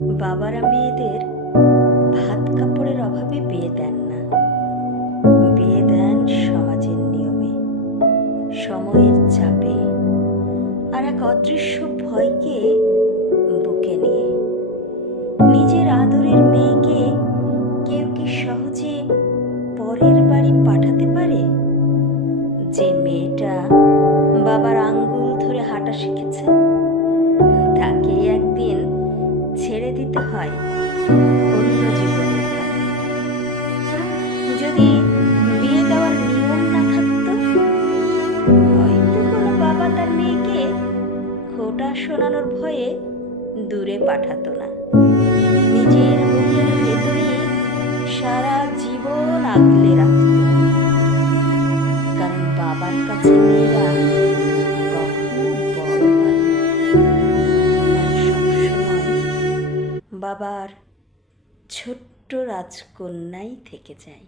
বাবারা মেয়েদের ভাত কাপড়ের অভাবে বিয়ে দেন না, বিয়ে দেন সমাজের নিয়মে, সময়ের চাপে, আর এক অদৃশ্য ভয়কে বুকে নিয়ে। নিজের আদরের মেয়েকে কেউ কি সহজে পরের বাড়ি পাঠাতে পারে? যে মেয়েটা বাবার আঙ্গুল ধরে হাঁটা শিখেছে, তাকে একদিন ছেড়ে দিতে হয় অন্য জীবনের ধারে। যদি বিয়ে দেওয়ার নিয়ম না থাকতো, হয়তো কোনো বাবা তার মেয়েকে খোঁটা শোনানোর ভয়ে দূরে পাঠাতো না, নিজের বুকের ভেতরে সারা জীবন আগলে রাখত। কারণ বাবার কাছে মেয়েরা কখনো বড় হয় না, সবসময় বাবার ছোট্ট রাজকন্যাই থেকে যায়।